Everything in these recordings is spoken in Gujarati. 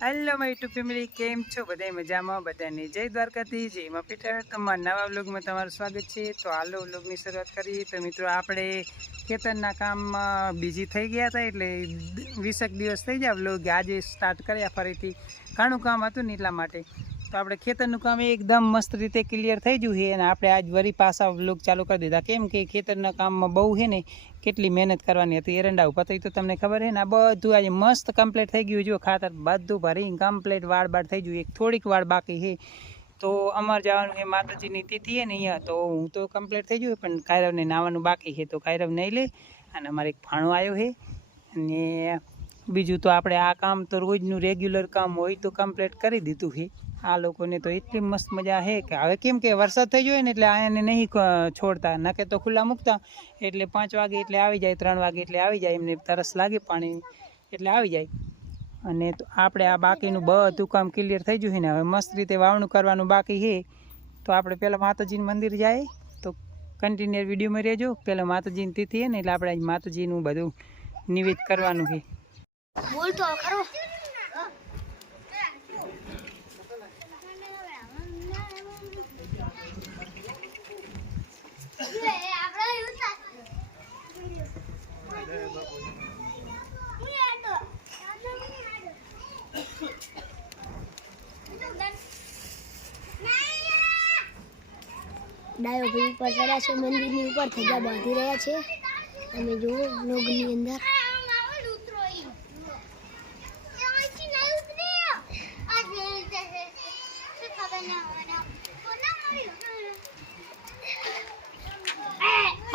હેલો માય યુટ્યુબ ફેમિલી, કેમ છો? બધા મજામાં? બધાને જય દ્વારકાથી, જય મા પીટર. તમારા નવા વ્લોગમાં તમારું સ્વાગત છે. તો હાલો વ્લોગની શરૂઆત કરીએ. તો મિત્રો આપણે ખેતરના કામમાં બિઝી થઈ ગયા હતા, એટલે 20 દિવસ થઈ ગયા વ્લોગ આજે સ્ટાર્ટ કર્યા ફરીથી. ઘણું કામ હતું ને એટલા માટે. તો આપણે ખેતરનું કામ એકદમ મસ્ત રીતે ક્લિયર થઈ ગયું છે, અને આપણે આજ વળી પાછા વ્લોગ ચાલુ કરી દીધા. કેમ કે ખેતરના કામમાં બહુ છે ને, કેટલી મહેનત કરવાની હતી. એરંડા ઉપર તો તમને ખબર છે ને, આ બધું આજે મસ્ત કમ્પ્લીટ થઈ ગયું. જો ખાતર બધું ભરીને કમ્પ્લીટ વાળ બાળ થઈ ગયું. એક થોડીક વાળ બાકી છે. તો અમારે જવાનું છે માતાજીની તિથિ છે ને અહીંયા, તો હું તો કમ્પ્લીટ થઈ ગયું, પણ કાયરવને નાવાનું બાકી છે. તો કાયરવ નહીં લે, અને અમારે એક ભાણો આવ્યો છે. અને બીજું તો આપણે આ કામ તો રોજનું રેગ્યુલર કામ હોય તો કમ્પ્લીટ કરી દીધું છે. આ લોકોને તો એટલી મસ્ત મજા છે કે હવે કેમ કે વરસાદ થઈ ગયો ને, એટલે આને નહીં છોડતા, નકે તો ખુલ્લા મૂકતા. એટલે 5 વાગે એટલે આવી જાય, 3 વાગે એટલે આવી જાય. એમને તરસ લાગે પાણી એટલે આવી જાય. અને તો આપણે આ બાકીનું બધું કામ ક્લિયર થઈ ગયું છે ને, હવે મસ્ત રીતે વાવણું કરવાનું બાકી છે. તો આપણે પહેલાં માતાજીનું મંદિર જાય, તો કન્ટિન્યુ વિડીયોમાં રહેજો. પહેલાં માતાજીની તિથિ છે ને, એટલે આપણે માતાજીનું બધું નિવેદ કરવાનું છે. બોલ તો ખરો. ડાયો ભાઈ ઉપર ચડ્યા છે, મંદિરની ઉપર ધજા બાંધી રહ્યા છે. તમે જુઓ વ્લોગની અંદર.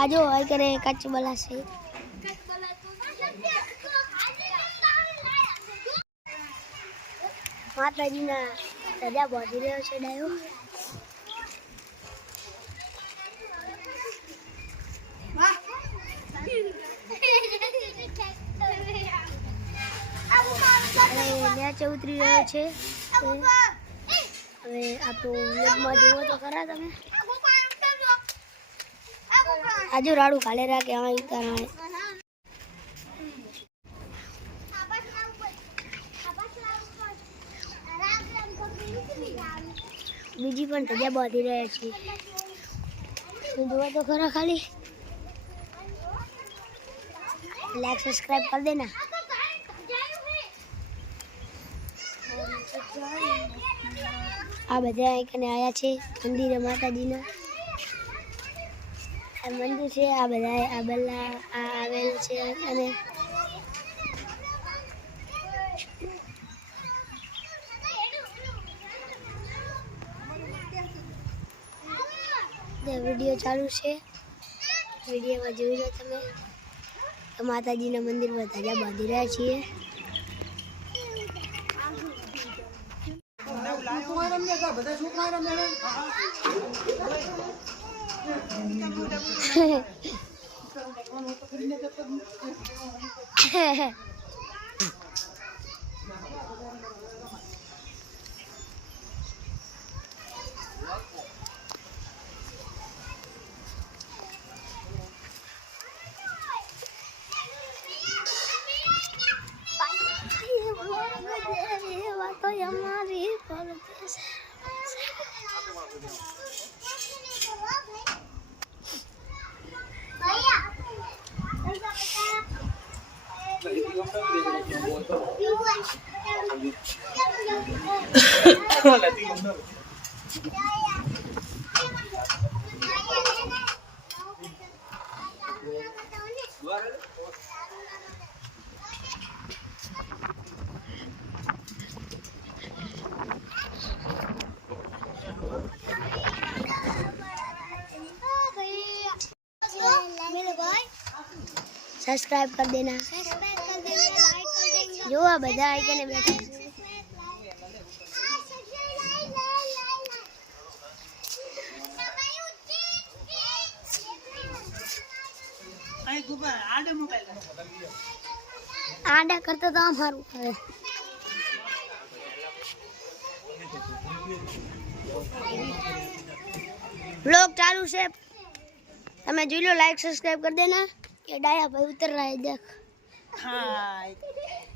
આજો આઈ કરે કાચ બલા છે. માતાજીના ધજા બાંધી રહ્યો છે ડાયો. નીચે ઉતરી રહ્યો છે. હવે આપણું વ્લોગમાં જુઓ તો ખરા તમે. આજુ રાડું ખાલે રાખે આ ઉતારા. બીજી પણ ધજા બાંધી રહ્યા છીએ. જુઓ તો ખરા ખાલી. लाइक सब्सक्राइब कर देना. આ બધા એકને આયા છે મંદિરે માતાજીના. આ મંદિર છે, આ બધા આ બલ્લા આ આવેલ છે. અને વિડીયો ચાલુ છે, વિડીયોમાં જોઈ લો તમે. માતાજીના મંદિરમાં ધજા બાંધી રહ્યા છીએ. सब्सक्राइब कर देना. जो आ बधा आइकने बैठा है. आडा करता तो हमारू व्लॉग चालू से. हमें जो लो लाइक सब्सक्राइब कर देना. ये डाया भाई उतर रहा है देख. हाँ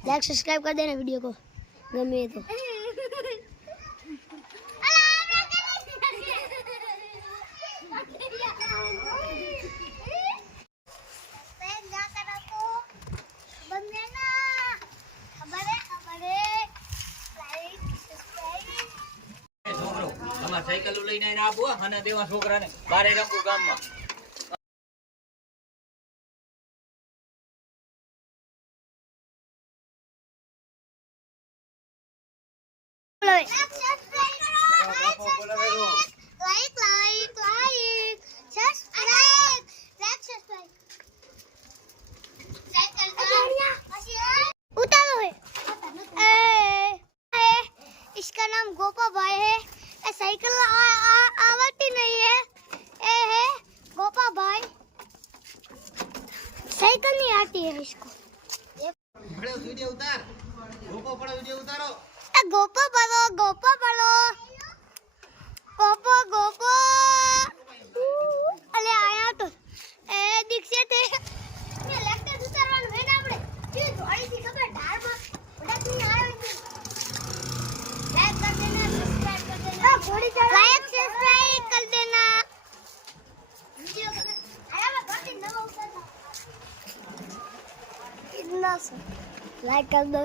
लाइक सब्सक्राइब कर देना वीडियो को. ગમે તો છોકરો તમાર સાયકલ લઈને આવીને આપો અને દેવા છોકરાને બારે રંગુ ગામમાં इसका नाम गोपा भाई है ये साइकिल आवती नहीं है ये है गोपा भाई साइकिल नहीं आती है इसको बड़े वीडियो उतार गोपो बड़ा वीडियो उतारो गोपा बोलो गोपो गोपो अरे आया तो ए दीक्षे थे ये लेफ्ट उतारવાનું હે ને આપણે કે જોડી થી ખબર ઢાળમાં ઓડા તું આવ્યો છે लाइक कर देना सब्सक्राइब कर देना थोड़ी लाइक सब्सक्राइब कर देना वीडियो आया मैं बहुत दिन नवा उतारना इतना लाइक कर दो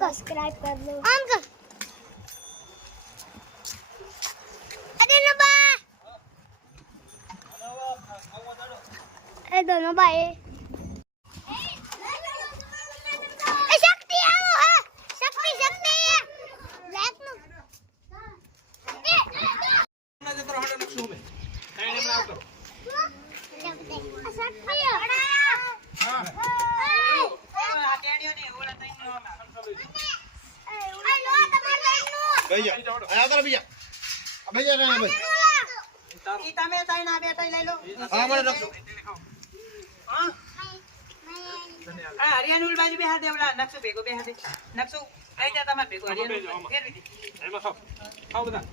सब्सक्राइब कर दो आम कर अरे नबा ए दोनों भाई शक्ति आओ है शक्ति ब्लैक नो તમે તઈને આ બેટા લઈ લો હા મને રાખો હા આ હરિયાણુલ બાજુ બેહા દે ઓલા નકશો ભેગો બેહા દે નકશો આઈ જા તમાર ભેગો હરિયાણુલ ફેરવી દે એમાં ખાવ બધા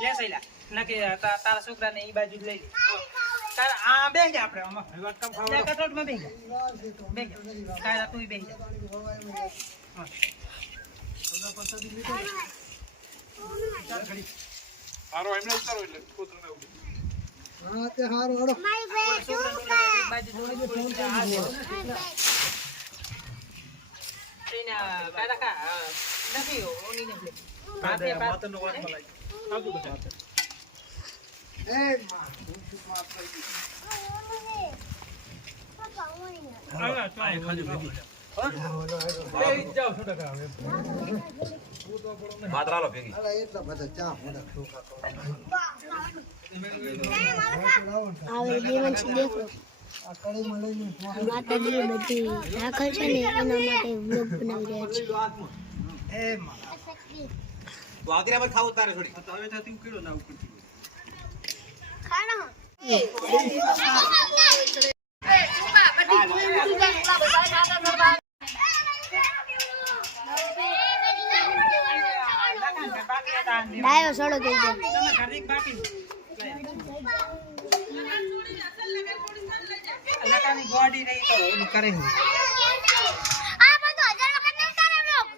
લે સઈલા નકે તારા છોકરાને ઈ બાજુ લઈ લે તાર આ બેહ જા આપણે આમાં વાત કમ ખાવ લે કટોટમાં બેહ જા તારા તું બેહ જા હા હારો એમને ઉતારો એટલે કૂતરને ઉડી माय बेस्ट બાજુ થોડી આ દે એના કાકા કા નથી ઓની ને માથે માતરનો વાત મલાઈ સાચું બધા હા ચાય ખાજો બેટી જાવ છોટા કરાવ માત્રાલો ભેગી આવે જીવન છે દેખો માતાજી બધી રાખલ છે ને એના માટે વ્લોગ બનાવી રહ્યા છે એ માં વાગરા પર ખાવ તારે થોડી હવે થતી કીડો ના ઉકળતી ખાના ડાયો સડો થઈ ગયો તમે ઘરથી બાકી લકાની ગોડી રહી તો ઓલું કરે હું આ બધું 1000 વખત નહીં કરે વ્લોગ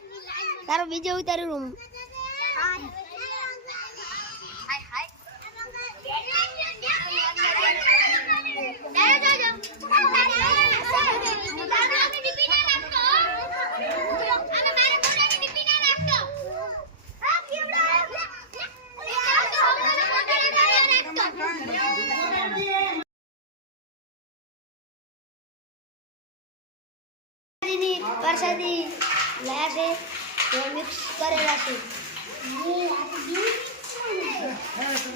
તારો બીજો ઉતાર્યો રૂમ હાય હાય પ્રસાદી લાયા છે તો મિક્સ કરેલા છે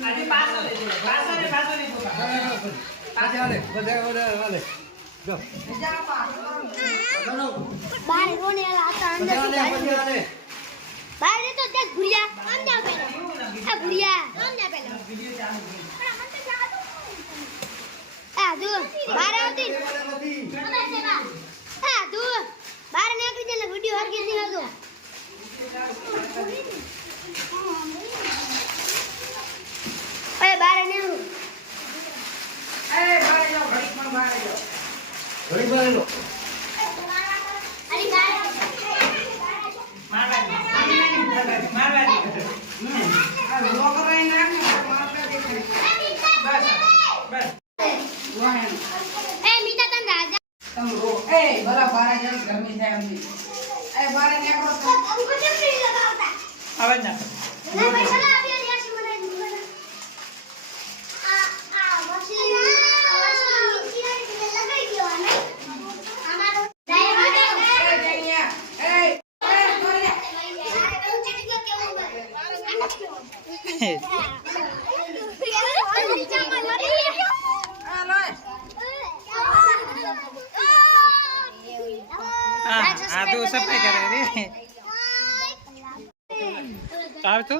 આજે પાછો લે પાછો લે બાર કોને આલા હતા અંદર બાર તો તે ભુરિયા આમ ના પેલા આ ભુરિયા આમ ના પેલા આ દુ બાર આવતી આ દુ બાર નીકળી જાય વિડિયો હરકી નહીં હતો એ બાર નીકળું એ ભાઈ જાઓ ઘડી પણ બહાર જાઓ અરે બાર અંકો કેમ નહીં લગાવતા અવાજ ના ના પૈસા લાવ્યા યાસી મને દુકાન આ વસી લગાઈ ગયો ને અમારો આ તો સફાઈ કરે રે ચાલ તો